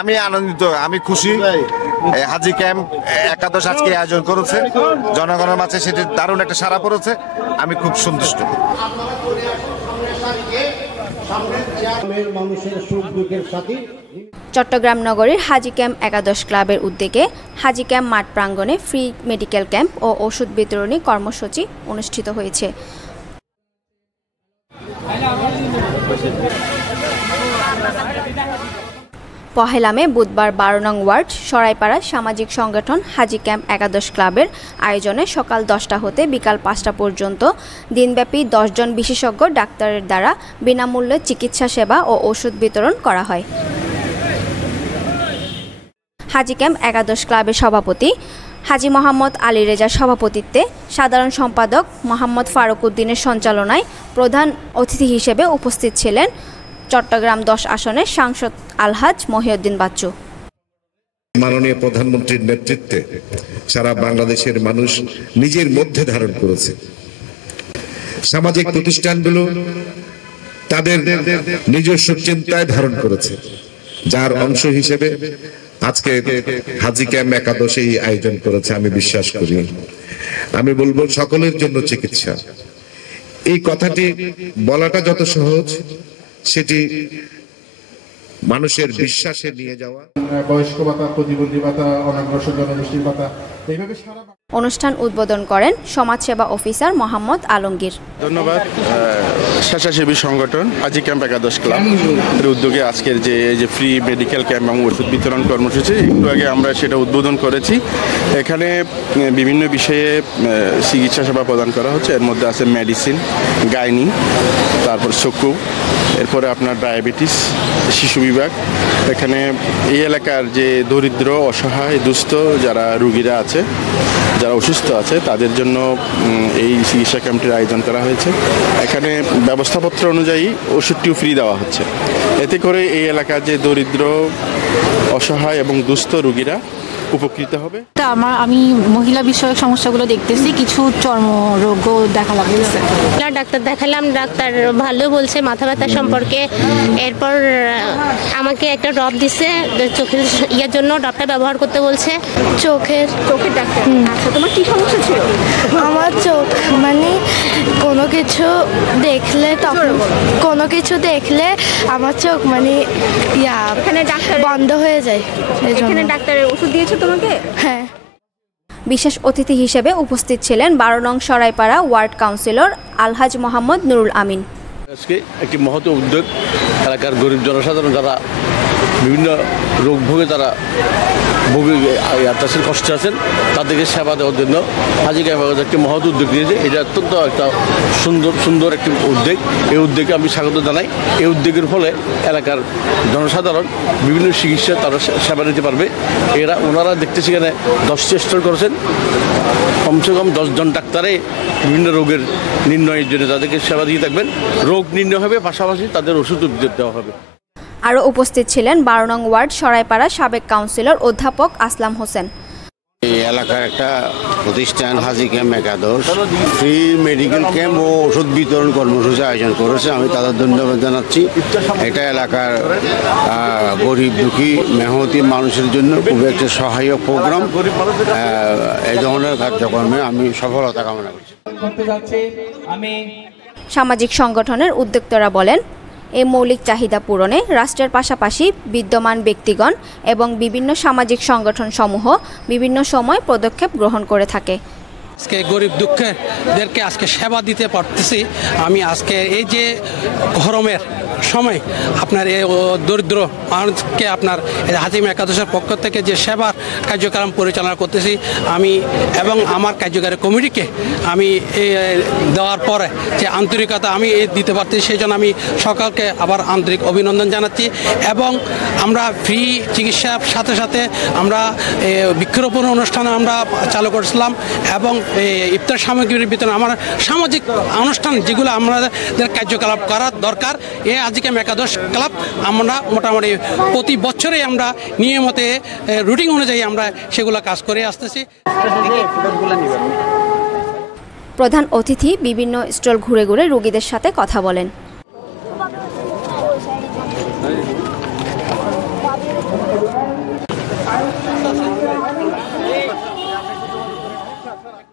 আমি আনন্দিত, আমি খুশি। হাজি ক্যাম্প একাদশ আজকে আয়োজন করেছে, জনগণের মাঝে সেটি দারুণ একটা সাড়া পড়েছে, আমি খুব সন্তুষ্ট। চট্টগ্রাম নগরীর হাজি ক্যাম্প একাদশ ক্লাবের উদ্যোগে হাজি ক্যাম্প মাঠ প্রাঙ্গণে ফ্রি মেডিকেল ক্যাম্প ও ওষুধ বিতরণী কর্মসূচি অনুষ্ঠিত হয়েছে। পহেলা মে বুধবার 12 নং ওয়ার্ড সরাইপাড়া সামাজিক সংগঠন হাজি ক্যাম্প একাদশ ক্লাবের আয়োজনে সকাল 10টা হতে বিকাল 5টা পর্যন্ত দিনব্যাপী 10 জন বিশেষজ্ঞ ডাক্তারের দ্বারা বিনামূল্যে চিকিৎসা সেবা ও ওষুধ বিতরণ করা হয়। হাজি ক্যাম্প একাদশ ক্লাবের সভাপতি হাজি মোহাম্মদ আলী রেজার সভাপতিত্বে, সাধারণ সম্পাদক মোহাম্মদ ফারুক উদ্দিনের সঞ্চালনায় প্রধান অতিথি হিসেবে উপস্থিত ছিলেন চট্টগ্রাম 10 আসনের সাংসদ আলহাজ মহিউদ্দিন বাচ্চু। মাননীয় প্রধানমন্ত্রীর নেতৃত্বে সারা বাংলাদেশের মানুষ নিজের মধ্যে ধারণ করেছে। সামাজিক প্রতিষ্ঠানগুলো তাদের নিজস্ব চিন্তায় ধারণ করেছে, যার অংশ হিসেবে আজকে হাজি ক্যাম্প একাদশী আয়োজন করেছে। আমি বিশ্বাস করি, আমি বলবো সকলের জন্য চিকিৎসা। এই কথাটি বলাটা যত সহজ, সেটি মানুষের বিশ্বাসে নিয়ে যাওয়া। বয়স্ক ভাতা, প্রতিবন্ধী ভাতা, অনগ্রসর জনগোষ্ঠীর ভাতা, এইভাবে সারা অনুষ্ঠান উদ্বোধন করেন সমাজসেবা অফিসার মোহাম্মদ আলমগীর। ধন্যবাদ স্বেচ্ছাসেবী সংগঠন হাজি ক্যাম্প একাদশ ক্লাবের উদ্যোগে আজকের যে ফ্রি মেডিকেল ক্যাম্প এবং ওষুধ বিতরণ কর্মসূচি, একটু আগে আমরা সেটা উদ্বোধন করেছি। এখানে বিভিন্ন বিষয়ে চিকিৎসা সেবা প্রদান করা হচ্ছে। এর মধ্যে আছে মেডিসিন, গাইনি, তারপর চক্ষু, এরপরে আপনার ডায়াবেটিস, শিশু বিভাগ। এখানে এই এলাকার যে দরিদ্র, অসহায়, দুস্থ যারা রুগীরা আছে, যারা অসুস্থ আছে, তাদের জন্য এই চিকিৎসা ক্যাম্পটির আয়োজন করা হয়েছে। এখানে ব্যবস্থাপত্র অনুযায়ী ওষুধটিও ফ্রি দেওয়া হচ্ছে। এতে করে এই এলাকার যে দরিদ্র, অসহায় এবং দুস্থ রুগীরা উপকৃত হবে। আমি মহিলা বিষয়ক সমস্যাগুলো দেখতেছি, কিছু চর্মরোগও দেখা লাগতেছে। ডাক্তার দেখালাম, ডাক্তার ভালো বলছে মাথা ব্যথা সম্পর্কে। এরপর আমাকে একটা ড্রপ দিচ্ছে চোখের ইয়ার জন্য, ড্রপটা ব্যবহার করতে বলছে। চোখের ডাক্তার। আচ্ছা, তোমার কি সমস্যা ছিল? আমার চোখ মানে কোনো কিছু দেখলে আমার চোখ মানে এখানে ডাক্তার বন্ধ হয়ে যায়। এখানে ডাক্তারের ওষুধ দিয়েছে তোমাকে? হ্যাঁ। বিশেষ অতিথি হিসেবে উপস্থিত ছিলেন 12 নং সরাইপাড়া ওয়ার্ড কাউন্সিলর আলহাজ মোহাম্মদ নুরুল আমিন। আজকে একটি মহৎ উদ্যোগ, এলাকার গরিব জনসাধারণ যারা বিভিন্ন রোগ ভোগে তারা কষ্টে আছেন, তাদেরকে সেবা দেওয়ার জন্য হাজি ক্যাম্প একটি মহৎ উদ্যোগ নিয়েছে। এটা অত্যন্ত একটা সুন্দর একটি উদ্যোগ। এই উদ্যোগে আমি স্বাগত জানাই। এই উদ্যোগের ফলে এলাকার জনসাধারণ বিভিন্ন চিকিৎসা তারা সেবা নিতে পারবে। ওনারা দেখতেছি এখানে 10টি স্টল করেছেন, কমসে কম 10 জন ডাক্তারে বিভিন্ন রোগের নির্ণয়ের জন্য তাদেরকে সেবা দিয়ে থাকবেন। রোগ নির্ণয় হবে, পাশাপাশি তাদের ওষুধ দেওয়া হবে। আরও উপস্থিত ছিলেন 12 নং ওয়ার্ড সরাইপাড়া সাবেক কাউন্সিলর অধ্যাপক আসলাম হোসেন। এই এলাকার একটা প্রতিষ্ঠান হাজি ক্যাম্প একাদশ ফ্রি মেডিকেল ক্যাম্প ও ওষুধ বিতরণ কর্মসূচি আয়োজন করেছে। আমি তাদের ধন্যবাদ জানাচ্ছি। এটা এলাকার গরিব দুঃখী মেহনতি মানুষের জন্য খুব একটা সহায়ক প্রোগ্রাম। এই ধরনের কার্যক্রমে আমি সফলতা কামনা করছি। সামাজিক সংগঠনের উদ্যোক্তারা বলেন, এই মৌলিক চাহিদা পূরণে রাষ্ট্রের পাশাপাশি বিদ্যমান ব্যক্তিগণ এবং বিভিন্ন সামাজিক সংগঠন সমূহ বিভিন্ন সময় পদক্ষেপ গ্রহণ করে থাকে। আজকে গরিব দুঃখীদেরকে আজকে সেবা দিতে পারতেছি। আমি আজকে এই যে গরমের সময় আপনার এই দরিদ্র মানুষকে আপনার হাজি একাদশের পক্ষ থেকে যে সেবার কার্যক্রম পরিচালনা করতেছি আমি এবং আমার কার্যকারী কমিটিকে আমি দেওয়ার পরে যে আন্তরিকতা আমি দিতে পারতেছি, সেই জন্য আমি সকলকে আবার আন্তরিক অভিনন্দন জানাচ্ছি। এবং আমরা ফ্রি চিকিৎসার সাথে সাথে আমরা বৃক্ষরোপণ অনুষ্ঠান আমরা চালু করেছিলাম এবং ইফতার সামগ্রীর ভিতরে আমার সামাজিক অনুষ্ঠান যেগুলো আমাদের কার্যকলাপ করার দরকার, এই হাজি ক্যাম্প একাদশ ক্লাব আমরা মোটামুটি প্রতি বছরেই আমরা নিয়মিত রুটিন অনুযায়ী আমরা সেগুলো কাজ করে আসতেছি। প্রধান অতিথি বিভিন্ন স্টল ঘুরে ঘুরে রোগীদের সাথে কথা বলেন।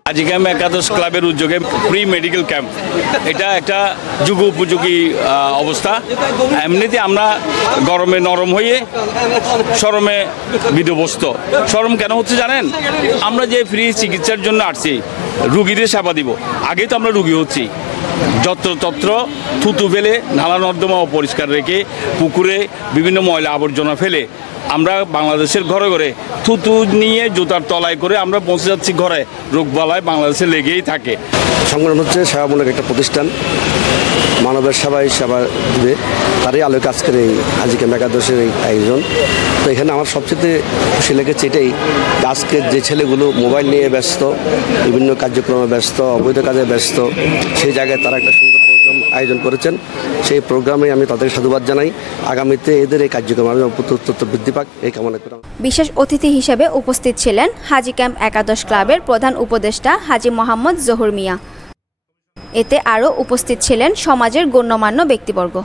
হাজি ক্যাম্প একাদশ ক্লাবের উদ্যোগে ফ্রি মেডিকেল ক্যাম্প, এটা একটা যুগ উপযোগী অবস্থা। এমনিতে আমরা গরমে নরম হয়ে শরমে বিধ্বস্ত। শরম কেন হচ্ছে জানেন? আমরা যে ফ্রি চিকিৎসার জন্য আসছি, রুগীদের সেবা দিব, আগে তো আমরা রুগী হচ্ছি। যত্রতত্র থুতু ফেলে, নালা নর্দমা অপরিষ্কার রেখে, পুকুরে বিভিন্ন ময়লা আবর্জনা ফেলে আমরা বাংলাদেশের ঘরে ঘরে থুতু নিয়ে জুতার তলায় করে আমরা পৌঁছে যাচ্ছি ঘরে। রোগবালায় বাংলাদেশে লেগেই থাকে। সংগঠন হচ্ছে সেবামূলক একটা প্রতিষ্ঠান, মানবের সেবায় সেবা দেবে, তারই আলোকে আজকের এই হাজি ক্যাম্প একাদশের এই আয়োজন। তো এখানে আমার সবচেয়ে খুশি লেগেছে এটাই, আজকের যে ছেলেগুলো মোবাইল নিয়ে ব্যস্ত, বিভিন্ন কার্যক্রমে ব্যস্ত, অবৈধ কাজে ব্যস্ত, সেই জায়গায় তারা একটা সুন্দর প্রোগ্রাম আয়োজন করেছেন। সেই প্রোগ্রামে আমি তাদেরকে সাধুবাদ জানাই। আগামীতে এদের এই কার্যক্রম আরও বৃদ্ধি পাক এই কামনা করি। বিশেষ অতিথি হিসেবে উপস্থিত ছিলেন হাজি ক্যাম্প একাদশ ক্লাবের প্রধান উপদেষ্টা হাজি মোহাম্মদ জহুর মিয়া। এতে আরও উপস্থিত ছিলেন সমাজের গণ্যমান্য ব্যক্তিবর্গ।